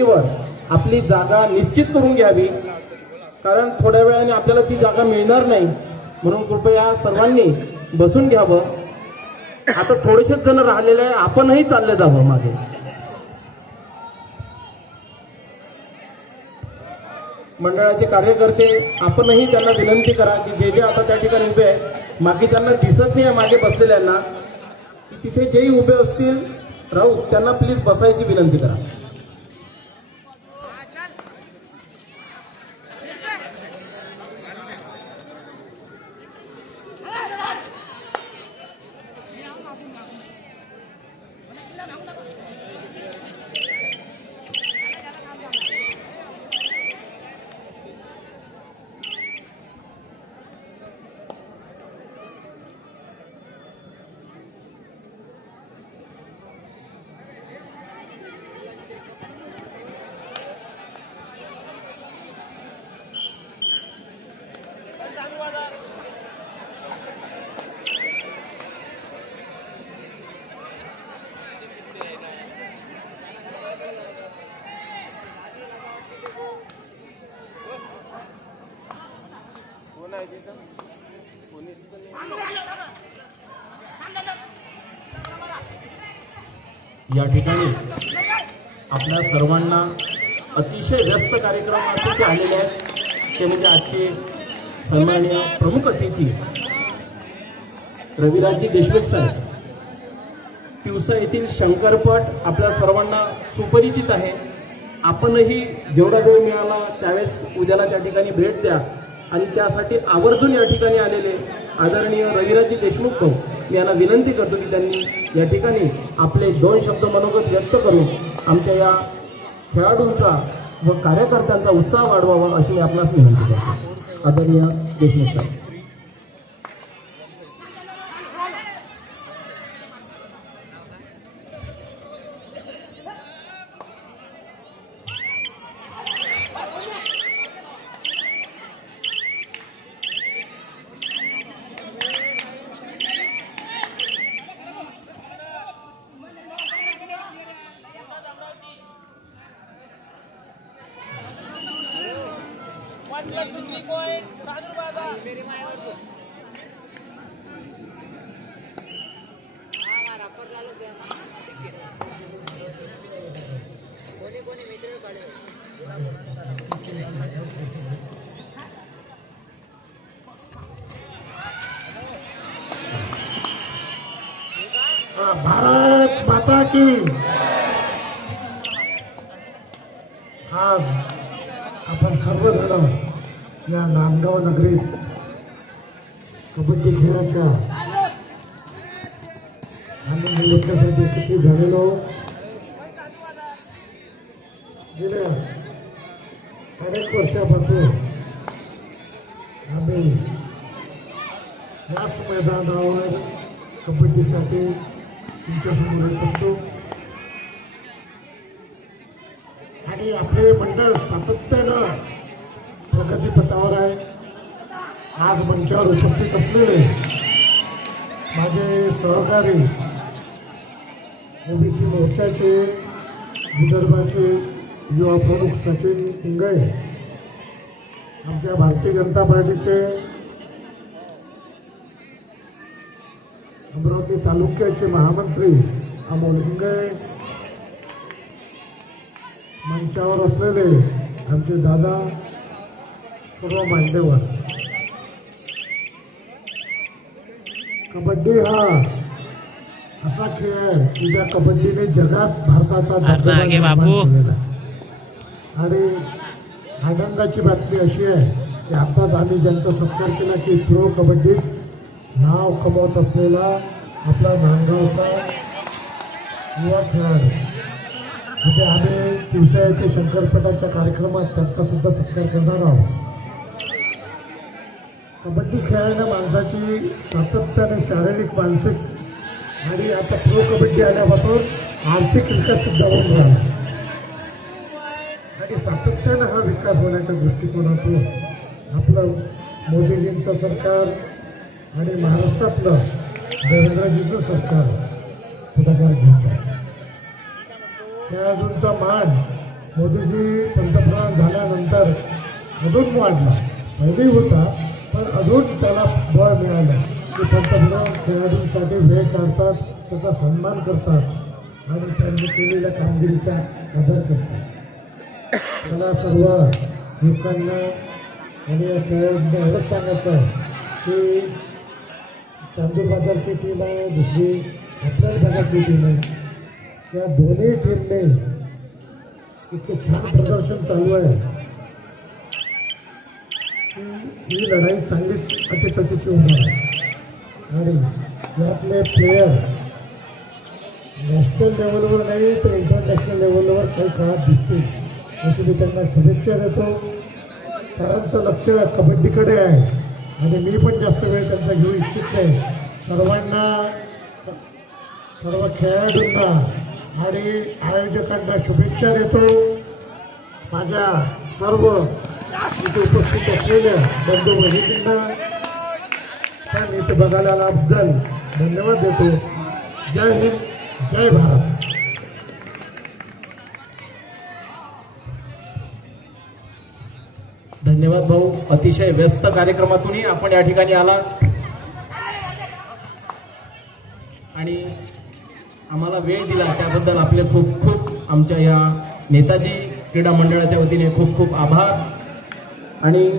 वर आपली जागा निश्चित करून घ्यावी, कारण थोड्या वेळाने आपल्याला ती जागा मिळणार नाही. म्हणून कृपया सर्वांनी बसून घ्यावं. आता थोडेसेच जण राहिलेले आहे, आपणही चालले जावं मागे. मंडळाचे कार्यकर्ते आपणही त्यांना विनंती करा की जे जे आता त्या ठिकाणी उभे आहेत, बाकीच्यांना दिसत नाही मागे बसलेल्यांना, तिथे जेही उभे असतील राहू त्यांना प्लीज बसायची विनंती करा. या ठिकाणी आपल्या सर्वांना अतिशय व्यस्त कार्यक्रमात आलेले आहेत. ते म्हणजे आजचे सन्माननीय प्रमुख अतिथी रविराजजी देशमुख साहेब. तिवसा येथील शंकरपट आपल्या सर्वांना सुपरिचित आहे. आपणही जेवढा वेळ मिळाला त्यावेळेस उद्याला त्या ठिकाणी भेट द्या. आणि त्यासाठी आवर्जून या ठिकाणी आलेले आदरणीय रविराजजी देशमुख भाऊ, मी यांना विनंती करतो की त्यांनी या ठिकाणी आपले 2 शब्द मनोगत व्यक्त करून आमच्या या खेळाडूंचा व कार्यकर्त्यांचा उत्साह वाढवावा अशी मी आपणास विनंती करतो. आदरणीय देशमुख साहेब. भारत माता की. आज आपण सर्वजण या नांदगाव नगरीत कबड्डी खेळाच्या आनंद लुटण्यासाठी किती झालेलो. गेल्या अनेक वर्षापासून आम्ही याच मैदानावर कबड्डीसाठी तुमच्यासमोर येत असतो आणि आपले मंडळ सातत्यानं प्रगतीपथावर आहे. आज मंचावर उपस्थित असलेले माझे सहकारी ओबीसी मोर्चाचे विदर्भाचे युवा प्रमुख सचिन इंगळे, आमच्या भारतीय जनता पार्टीचे अमरावती तालुक्याचे महामंत्री अमोल इंगळे, मंचावर असलेले आमचे दादा, सर्व मान्यवर. कबड्डी हा असा खेळ आहे की ज्या कबड्डीने जगात भारताचा दर्जा निर्माण केलेला आहे. आणि आनंदाची बातमी अशी आहे की आताच आम्ही ज्यांचा सत्कार केला की प्रो कबड्डीत नाव कमवत असलेला आपला नांदगावचा युवा खेळाडू, म्हणजे आम्ही तिवसा येथे शंकरपटाच्या कार्यक्रमात त्यांचा सुद्धा सत्कार करणार आहोत. कबड्डी खेळायला माणसाची सातत्याने शारीरिक, मानसिक आणि आता प्रो कबड्डी आल्यापासून आर्थिक विकास सुद्धा होऊन राहिला आणि सातत्यानं हा विकास होण्याच्या दृष्टिकोनातून आपलं मोदीजींचं सरकार आणि महाराष्ट्रातलं देवेंद्रजीचं सरकार पुढाकार घेत आहे. खेळाडूंचा मान मोदीजी पंतप्रधान झाल्यानंतर अजून वाढला. पहिली होता पण अजून त्याला बळ मिळालं की पंतप्रधान खेळाडूंसाठी वेळ काढतात, त्याचा सन्मान करतात आणि त्यांनी केलेल्या कामगिरीचा आदर करतात. मला सर्व लोकांना आणि या खेळाडूंना एवढंच सांगायचं आहे की चांदूर बाजारची टीम आहे, दुसरी आपल्याच भागातली टीम आहे. या दोन्ही टीमने इतकं छान प्रदर्शन चालू आहे की ही लढाई चांगलीच अटीतटीची होणार आहे. आणि यातले प्लेयर नॅशनल लेवलवर नाही तर इंटरनॅशनल लेवलवर काही काळात दिसतील, अशी मी त्यांना शुभेच्छा देतो. सर्वांचं लक्ष कबड्डीकडे आहे आणि मी पण जास्त वेळ त्यांचा घेऊ इच्छित नाही. सर्वांना, सर्व खेळाडूंना आणि आयोजकांना शुभेच्छा देतो. माझ्या सर्व इथे उपस्थित असलेल्या बंधू भगिनींना पण इथे बघायला आल्याबद्दल धन्यवाद देतो. जय हिंद, जय भारत. धन्यवाद भाऊ. अतिशय व्यस्त कार्यक्रमातूनही आपण या ठिकाणी आला आणि आम्हाला वेळ दिला त्याबद्दल आपले खूप खूप आमच्या या नेताजी क्रीडा मंडळाच्या वतीने खूप खूप आभार. आणि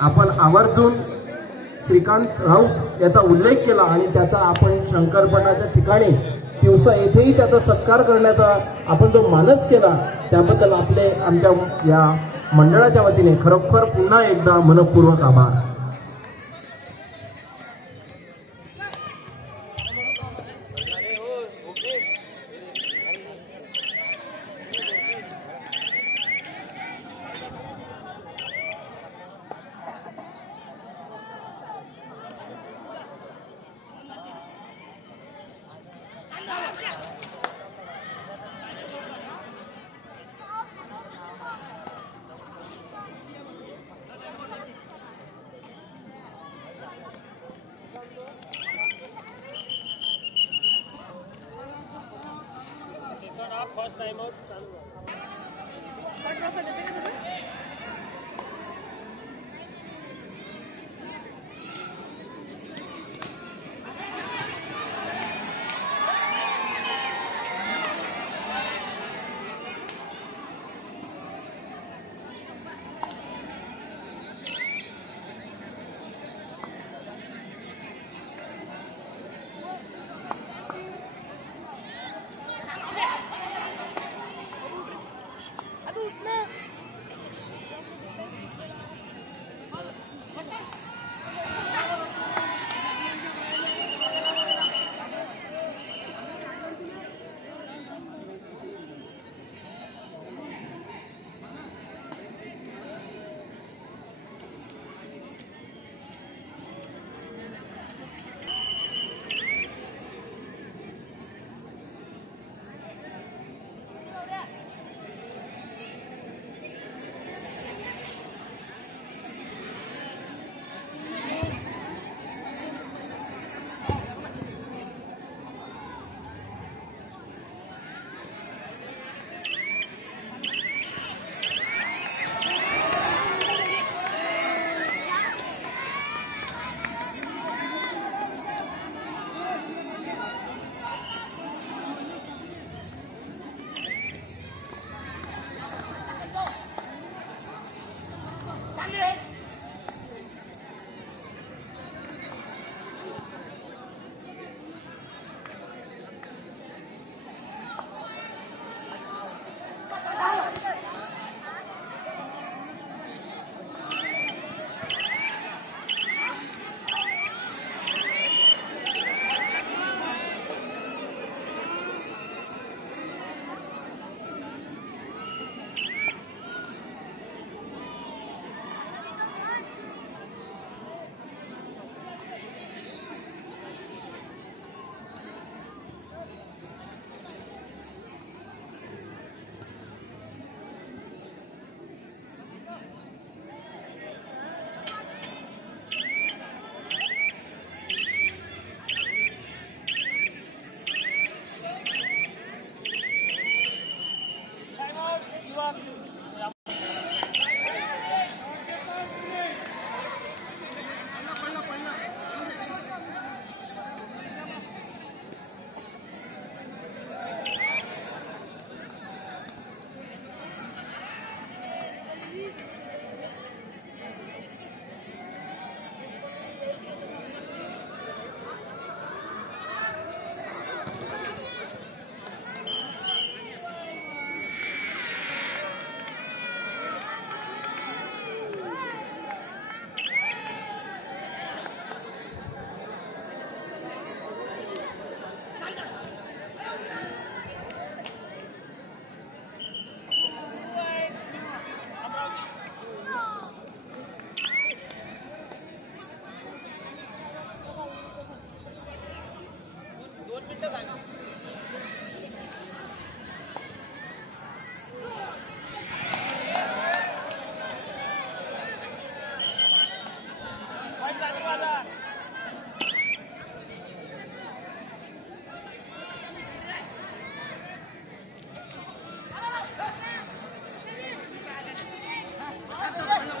आपण आवर्जून श्रीकांत राऊत याचा उल्लेख केला आणि त्याचा आपण शंकरपटाच्या ठिकाणी तिवसा येथेही त्याचा सत्कार करण्याचा आपण जो मानस केला त्याबद्दल आपले आमच्या या मंडळाच्या वतीने खरोखर पुन्हा एकदा मनपूर्वक आभार. फर्स्ट टाइम आउट चालू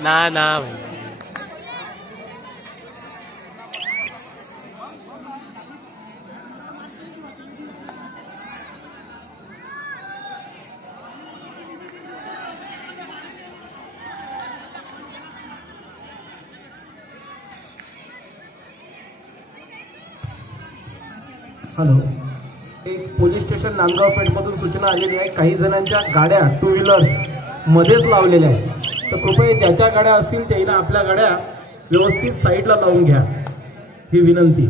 ना ना भाई हॅलो, एक पोलीस स्टेशन नांदगाव पेठमधून सूचना आलेली आहे. काही जणांच्या गाड्या टू व्हीलर्स मध्येच लावलेल्या आहेत. तर कृपया ज्याच्या गाड्या असतील त्याला आपल्या गाड्या व्यवस्थित साईडला लावून घ्या, ही विनंती.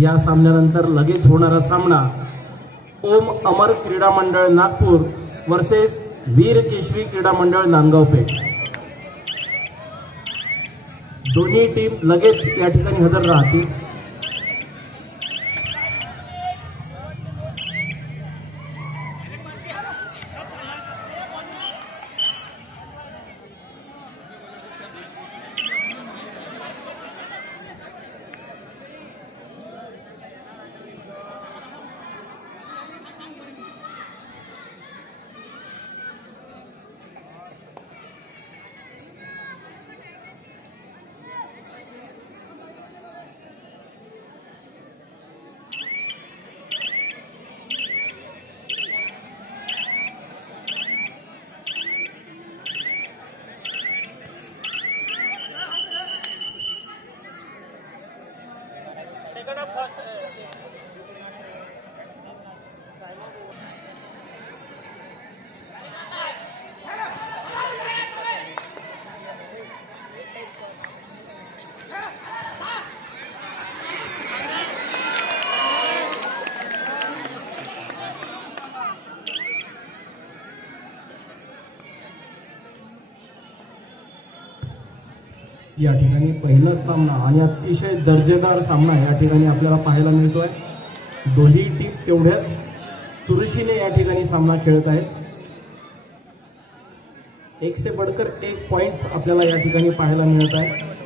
या सामन्यानंतर लगेच होणारा सामना ओम अमर क्रीडा मंडळ नागपूर वर्सेस वीर केशरी क्रीडा मंडळ नांदगाव पेठ. दोन्ही टीम लगेच या ठिकाणी हजर राहतील. या ठिकाणी पहिलाच सामना आणि अतिशय दर्जेदार सामना या ठिकाणी आपल्याला पाहायला मिळतोय. दोन्ही टीम तेवढ्याच चुरशीने या ठिकाणी सामना खेळत आहेत. एक से बढ़कर एक पॉइंट्स आपल्याला या ठिकाणी पाहायला मिळत आहे.